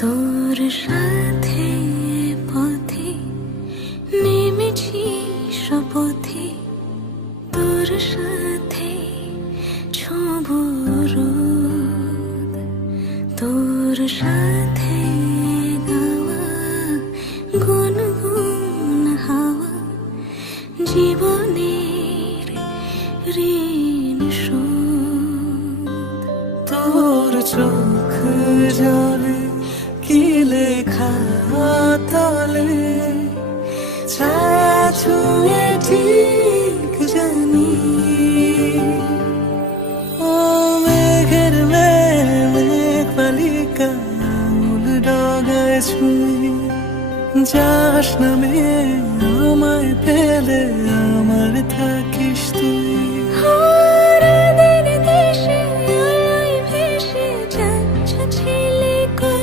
তোর সাথে পথে নেমেছি শপথে, তোর সাথে ছোঁব রোদ, তোর সাথে গাওয়া গুনগুন হাওয়া জীবনের ঋণ শোধ। তোর চোখ জলে কি লেখা তলে, ছায়া ছুঁয়ে ঠিক জানি। ও মেঘের মেঘ বালিকা আঙুল ডগায় ছুঁয়ে, যাস নামে আমায় পেলে আমার থাকিস তুই।